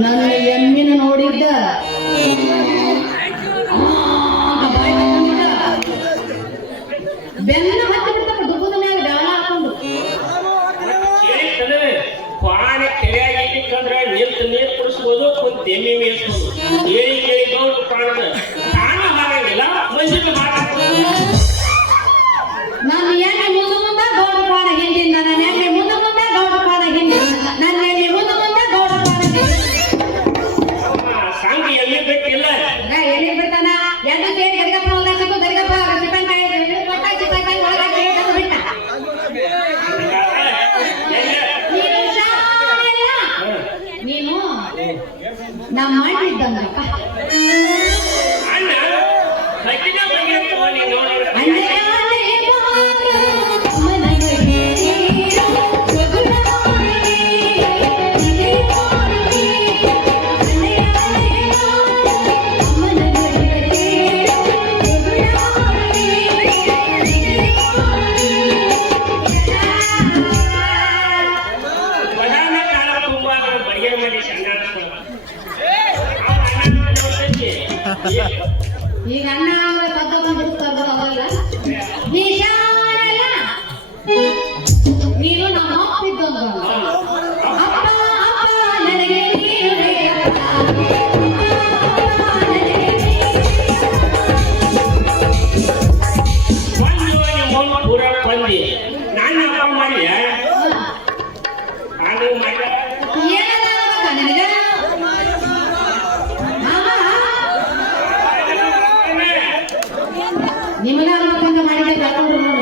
ನನ್ನ ಎಮ್ಮಿನ ನೋಡಿದ್ದ ಬೆನ್ನ ಹತ್ತಿ ಬಿಡ್ತಾರ ದುಬ್ಬದ ಮ್ಯಾಗ ಡಾಲ ಹಾಕೊಂಡು ಪಾನ ಕೆರೆಯಾಗಿಕ್ಕಂದ್ರೆ ನಿಂತು ನೀರು ಕುಡಿಸ್ಬೋದು ಕುಂತ ಎಮ್ಮೆ ಮೇಯಿಸ್ಬೋದು ಕೇಳಿ ಕೇಳಿ ಗೌಡ್ರು ಪಾನದ ತಾನ ಮಾಡಂಗಿಲ್ಲ ಮನುಷ್ಯನ ನಾನು ಎಣ್ಣೆ ಮುಂದೆ ಮುಂದೆ ಗೌಡ್ರ ಪಾನ ಹಿಂದಿಂದ ನನ್ನ ಎಣ್ಣೆ ಮುಂದೆ ಮುಂದೆ ಗೌಡ್ರ ಪಾನ ಹಿಂದಿಂದ ನನ್ನ ಎಣ್ಣೆ ಮುಂದೆ ಮುಂದೆ ಗೌಡ್ರ ಪಾನ ಸಂಘ ಎಲ್ಲಿ ಬಿಟ್ಟಿಲ್ಲ ಎಲ್ಲಿ ಬಿಡ್ತಾನ ಎಣ್ಣೆ ಸೇರಿ ಗರಿಗಪ್ಪ ಹೊಲ್ದಾಕಂತ ಗರಿಗಪ್ಪ ಸಿಪ್ಪಂಕಾಯಿ ಸಿಪ್ಪಂಕಾಯಿ ಒಳಗಾಕಿ ಬಿಟ್ಟ ನೀನು ನಮ್ಮ ಮಾಡಿದ್ದಂಗಪ್ಪ ಈಗ ಅಣ್ಣ ಸದ್ದ ಬಂದಿರ್ತಾರ ಅವಲ್ಲ ನೀನು ನಮ್ಮ ಅಪ್ಪಿದ್ದಂಗ ಅಪ್ಪ ಅಪ್ಪ ನನಗೆ ಪೂರ ಬಂದಿ ನಾನು ಅಪ್ಪ ಮಾಡಿ ನಿಮಗೆ ಮಾಡಿದ್ರೆ ಅಂದ ಬಿಡ್ತೀನಿ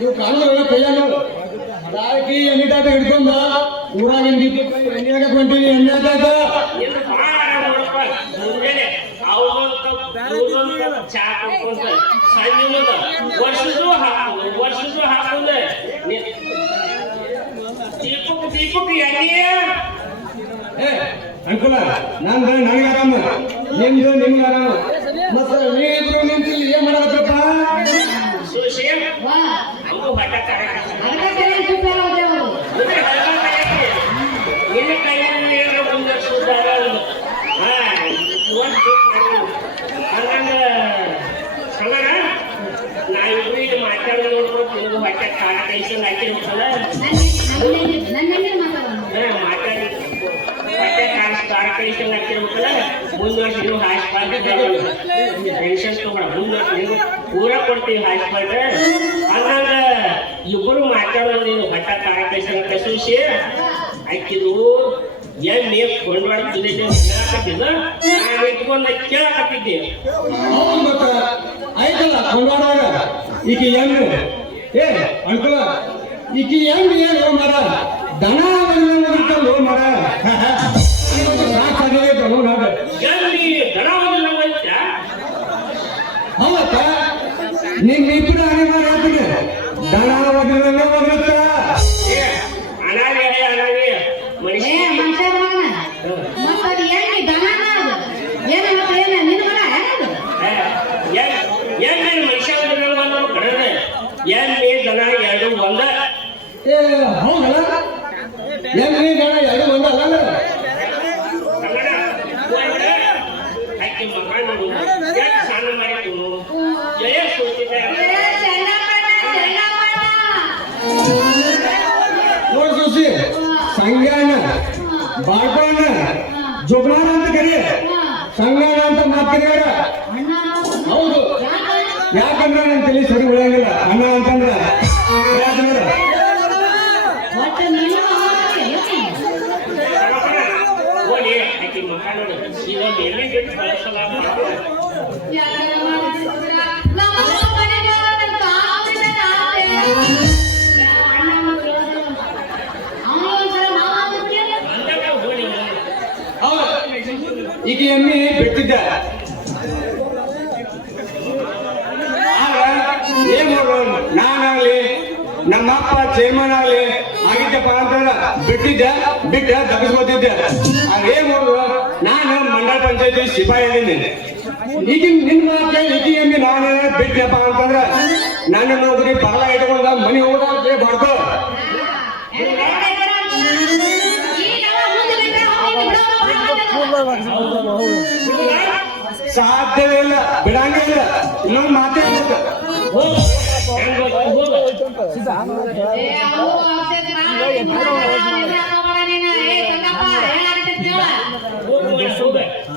ನೀವು ಕಾನೂನು ಕೈಯಾಗ ಅದಾಕಿ ಎಣ್ಣಿಟಾಟ ಹಿಡ್ಕೊಂಡ ಊರಾಗಿನ ಎಣ್ಣೆ ಹಾಕಕ್ ಹೊಂಟೀನಿ ಎಣ್ಣೆ ಹಾಕಾಕ ವರ್ಷದ್ದು ಹಾಕೊಂಡೆ ದೀಪಕ್ ಎಣ್ಣೆ ಅಂಕುಲ ನನಗೆ ಆರಾಮ ನಿಮ್ದು ನಿಮ್ಗೆ ಆರಾಮ ಮತ್ತ ನೀವಿಬ್ರು ನಿಂತಿಲ್ಲಿ ಏನ್ ಮಾಡಕತ್ತಪ್ಪ ನಾವಿಬ್ರು ಮಾತಾಡೋ ನೋಡ್ಕೊಂಡು ನಿಮ್ಗೆ ಹೊಟ್ಟೆ ಖಾರ ಕೈಸಂಗ್ ಹಾಕಿರ್ಬೇಕಲ್ಲ ಮಾತಾಡಿ ಹೊಟ್ಟೆ ಖಾರ ಕೈಸಂಗ್ ಹಾಕಿರ್ಬೇಕಲ್ಲ ಮುಂದುವರ್ಸಿ ನೀವು ಹಾಸ್ಪಿಟಲ್ ಟೆನ್ಷನ್ ತಗೋಣ ಮುಂದುವರ್ಸಿ ನೀವು ಪೂರ ಕೊಡ್ತೀವಿ ಹಾಸ್ಪಿಟಲ್ ಹಂಗಂಗ ಇಬ್ಬರು ಮಾತಾಡೋದು ನೀವು ಹೊಟ್ಟೆ ಖಾರ ಕೈಸಂಗ್ ಕಸಿಸಿ ಹಾಕಿದ್ರು ಎಣ್ಣೆ ಕೊಂಡ್ವಾಡ್ತಿದ್ದೆ ಹೇಳಕತ್ತಿದ್ದ ನಾನು ಇಟ್ಕೊಂಡ ಕೇಳಕತ್ತಿದ್ದೆ ಹೌದು ಮತ್ತ ಆಯ್ತಲ್ಲ ಕೊಂಡಾಡಾಗ ಈಕಿ ಹೆಣ್ಣು ಏ ಅನ್ಕಲ ಈಕಿ ಹೆಣ್ಣು ಏನು ಮರ ದನ ಬಂತಲ್ಲೋ ಮರ ಸಾಕಾಗೈತೆ ನೋಡ ಎಲ್ಲಿ ದನವಲ್ಲ ಬಂತ ಹೌದಪ್ಪ ನಿಮ್ಮಿಬ್ರು ಅನಿವಾರ್ಯ ಆಗ್ತದೆ ದನ ಒದರಲ್ಲೇ ಒದರುತ್ತ ಅನಾಗೆ ಏ ಮನುಷ್ಯ ಮನುಷ್ಯರ ಮಗನ ಮತ್ತ ಅದು ಎಣ್ಣೆ ದನನ ಅದು ಏನ ಮತ್ತ ಏನ ನಿನ್ನ ಮಗ ಏನದು ಎಣ್ಣೆ ಮನುಷ್ಯ ಕಡದೆ ಎಣ್ಣೆ ದನ ಎರಡು ಒಂದ ಏ ಹೌದಲ್ಲ ಹೆಂಗ್ರಿ ದನ ಎರಡು ಒಂದಲ್ಲ ಕನ್ನಡ ಅಕ್ಕಿ ಮಗ ನೋಡು ಎಷ್ಟು ಸ್ನಾನ ಮಾಡಿತು ಜಯ ಸೋತಿದೆ ಏ ಚೆನ್ನಪ್ಪಣ್ಣ ನೋಡ್ ಸೂಸಿ ಸಂಜ್ಞಾನ ಬಾಳ್ಪಾನ ಜೋಗ್ಲಾನ ಅಂತ ಕರಿ ಸಂಜ್ಞಾನ ಅಂತ ಮಾತಾಡ್ಯಾರ ಅಣ್ಣ ಹೌದು ಯಾಕೆ ಯಾಕಂದ್ರೆ ನನ್ನ ತಲೆ ಸರಿ ಉಳಿಯಂಗಿಲ್ಲ ಅಣ್ಣ ಅಂತಂದ್ರ ಯಾಕಂದ್ರ ಒಟ್ಟು ನೀನು ಓಡಿ ಅಕ್ಕಿ ಮಗ ನೋಡು ಈಗ ಎಲ್ಲಿ ಬಿಟ್ಟು ಕಳಿಸಲ್ಲ ಈಗ ಎಮ್ಮಿ ಬಿಟ್ಟಿದ್ದ ಆಗ ಏನ್ ಮಾಡೋದು ನಾನಾಗ್ಲಿ ನಮ್ಮಪ್ಪ ಚೇರ್ಮನ್ ಆಗ್ಲಿ ಆಗಿದ್ದಪ್ಪ ಅಂತಂದ್ರ ಬಿಟ್ಟ ದಬ್ಬಿಸ್ಕೊತಿದ್ದೆ ಆಗ ಏನ್ ಮಾಡೋದು ನಾನು ಮಂಡಲ ಪಂಚಾಯತಿ ಸಿಪಾಯಿ ಇದ್ದೀನಿ ಈಗ ನಿನ್ ಮಾತೆ ಈಕಿ ಎಮ್ಮಿ ನಾನು ಬಿಟ್ಟಪ್ಪ ಅಂತಂದ್ರ ನನ್ನ ನೌಕರಿ ಬಾಲ ಇಟ್ಕೊಂಡ ಮನಿ ಹೋಗೋದೇ ಬಾಡ್ಕೋ ಸಾಧ್ಯವೇ ಇಲ್ಲ ಬಿಡಂಗಿಲ್ಲ ಇನ್ನೊಂದು ಮಾತೇ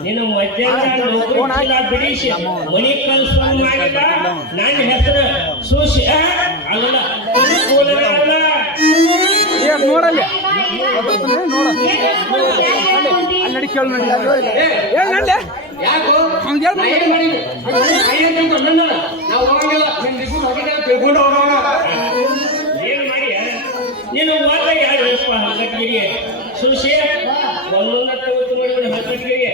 ನಿನ್ನ ಮಧ್ಯಾಹ್ನ ಬಿಡಿಸಿ ಮನಿ ಕಲ್ಸ್ಕೊಂಡು ಮಾಡಿದ ನನ್ನ ಹೆಸರು ಸುಶಿ ಅಲ್ಲ ನೋಡಲ್ಲ ಅಲ್ಲಿ ಕೇಳ ನೋಡಿ ಯಾಕೋ ಹಂಗೆ ನಾವು ಹೋಗಂಗಿಲ್ಲ ನಿಮ್ದಿಗೂ ಹೋಗಿದ್ದೆ ತಿಳ್ಕೊಂಡು ಹೋಗೋಣ ಏನ್ ಮಾಡಿ ನೀನು ಓದ ಯಾರು ಹಲ್ಕಟ್ಟಿಗೆ ಸುಶಿ ಒಂದೊಂದ ತಗೋತು ನೋಡಿ ಹಲ್ಕಟ್ಟಿಗೆ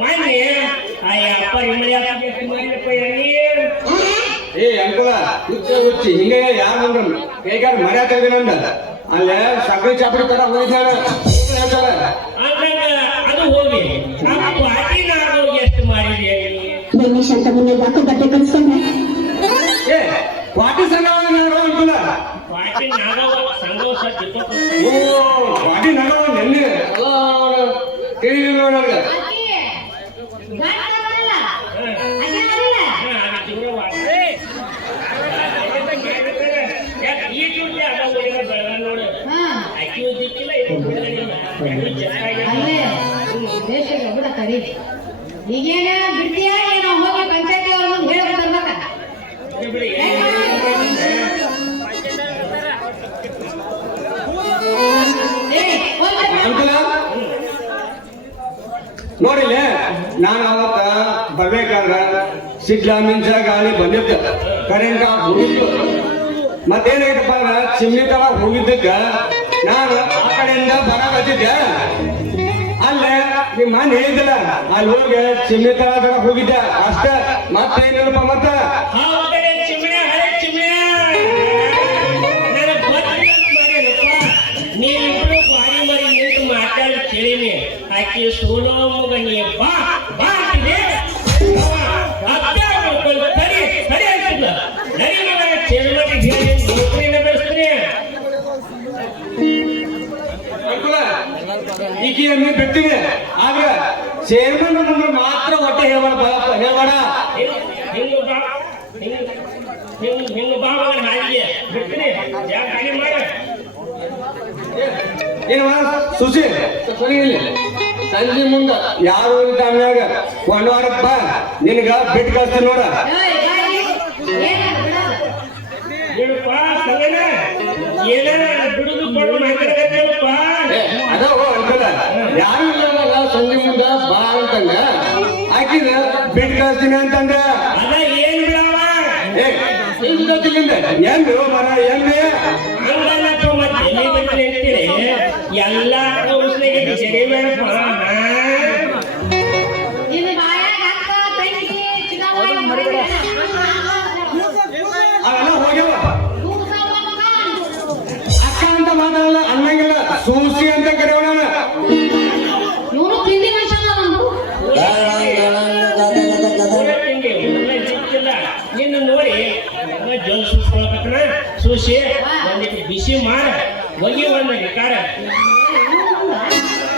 ಮೊನ್ನೆ ಅಯ್ಯಪ್ಪ ಮಾಡಿದಪ್ಪ ಏ ಅಂಕಲ ಹುಚ್ಚಿ ಹಿಂಗೆ ಯಾರು ಬಂದ್ರ ಕೈಗಾರ ಮರ್ಯಾದ ತೆಗ್ದಿನಂದ ಅಲ್ಲೇ ಸಕ್ರಿ ಚಾಪಡಿ ತರ ಹೋಗಿದ್ದಾರ ಅದು ಹೋಗಿ ನಮ್ಮ ಪಾಟಿನ ಹೋಗಿ ಎಷ್ಟು ಮಾಡಿದೆ ಗಣೇಶ್ ಅಂತ ಮುಂದೆ ಬಾಕು ಬಟ್ಟೆ ಕಲ್ಸ್ಕೊಂಡೆ ಏ ವಾಟಿ ಸಂಘ ಅಂಕಲ ಪಾಟಿ ನಾಗವ ಸಂಘವ ಓ ವಾಟಿ ನಗವ ನೆನ್ನೆ ತಿಳಿದಿಲ್ಲ ನೋಡ್ರಿ ನೋಡು ಅಕ್ಕಿ ಓದಿಕ್ಕಿಲ್ಲ ಈಗೇನ ಬಿಡ್ತೀಯಾ ಏನೋ ಹೋಗಿ ಪಂಚಾಯತಿ ಅವ್ರ ಮುಂದೆ ಹೇಳ್ಬೇಕು ಅಂಕಲ ನೋಡಿಲ್ಲ ನಾನು ಅವತ್ತ ಬರ್ಬೇಕಾದ್ರ ಸಿಡ್ಲ ಮಿಂಚ ಗಾಳಿ ಬಂದಿದ್ದ ಕರೆಂಟ್ ಹೋಗಿದ್ದು ಮತ್ತೇನಾಯ್ತಪ್ಪ ಅಂದ್ರ ಚಿಮ್ನಿ ತರ ಹೋಗಿದ್ದಕ್ಕ ನಾನು ಆ ಕಡೆಯಿಂದ ಬರಕತ್ತಿದ್ದೆ ಅಲ್ಲೇ ನಿಮ್ಮ ಮನೆ ಹೇಳಿದ್ದಿಲ್ಲ ಅಲ್ಲಿ ಹೋಗಿ ಚಿಮ್ನಿ ತರ ಹೋಗಿದ್ದೆ ಅಷ್ಟ ಮತ್ತೇನಿಲ್ಲಪ್ಪ ಮತ್ತ ನೀವಿಬ್ರು ಬಾರಿ ಮರಿ ನಿಂತು ಮಾತಾಡಿ ಕೇಳಿನಿ ಆಕೆ ಸೋಲೋ ಮಗ ನೀ ಬಾ ಬಾ ಸರಿ ಸರಿ ಆಯ್ತಿಲ್ಲ ನಡಿ ಮಗ ಚೇರ್ಮನ್ ಹೇಳಿ ನೌಕರಿನ ಬೆಳೆಸ್ತೀನಿ ಈಕೆಯನ್ನು ಬಿಡ್ತೀನಿ ಆದ್ರೆ ಚೇರ್ಮನ್ ಮುಂದೆ ಮಾತ್ರ ಹೊಟ್ಟೆ ಹೇಳ್ಬೇಡ ಹಿಂಗ ಬಾಬಾ ಹಾಗೆ ಬಿಡ್ತೀನಿ ಯಾಕೆ ಹಾಗೆ ಮಾಡ ಏನು ಸುಶಿ ಇಲ್ಲಿ ಸಂಜೆ ಮುಂದ ಯಾರು ಟೈಮ್ನಾಗ ಒಂದು ವಾರಪ್ಪ ನಿನಗ ಬಿಟ್ಟು ಕಳ್ಸ್ತೀನಿ ನೋಡ ಏನಪ್ಪ ಸಂಗನ ಏನಾರ ಬಿಡುದು ಕೊಡು ಮಾತಾಡಕತ್ತೇನಪ್ಪ ಅದಾವ ಅಂಕಲ ಯಾರು ಇಲ್ಲ ಸಂಜೆ ಮುಂದ ಬಾ ಅಂತಂದ ಆಕಿನ ಬಿಟ್ಟು ಕಳಿಸ್ತೀನಿ ಅಂತಂದ ಅದ ಏನ್ ಬಿಡವ ಇಲ್ಲಿಂದ ಎಂದು ಮರ ಎಂದು ಹಂಗಲ್ಲಪ್ಪ ಮತ್ತೆ ಎಲ್ಲಿ ಬರ್ತೀನಿ ಅಂತೀರಿ ಎಲ್ಲ ಔಷಧಿಗೆ ಸರಿ ಬೇಡಪ್ಪ ಇದು ಬಾಯಾಗ ಅಕ್ಕ ತಂಗಿ ಚಿಕ್ಕವ್ವ ಮರಿಬೇಡ. ಅವೆಲ್ಲ ಹೋಗ್ಯವ ಕೂಸ ಮಗ. ಅಕ್ಕ ಅಂತ ಮಾತಾಡಲ್ಲ ಅನ್ನಂಗಿಲ್ಲ ಸೂಸಿ ಅಂತ ಕರೆಯೋಣ ಇವ್ನು ತಿಂಡಿ ಮನುಷ್ಯ ನಾನು ನಿನ್ನ ನೋಡಿ ಜಲ್ ಸುಟ್ಕೊಳಕತ್ತನ ಸೂಸಿ ಒಂದಿಟ್ಟು ಬಿಸಿ ಮಾಡ ಒಗಿ ಒಂದ್ ಕಾರ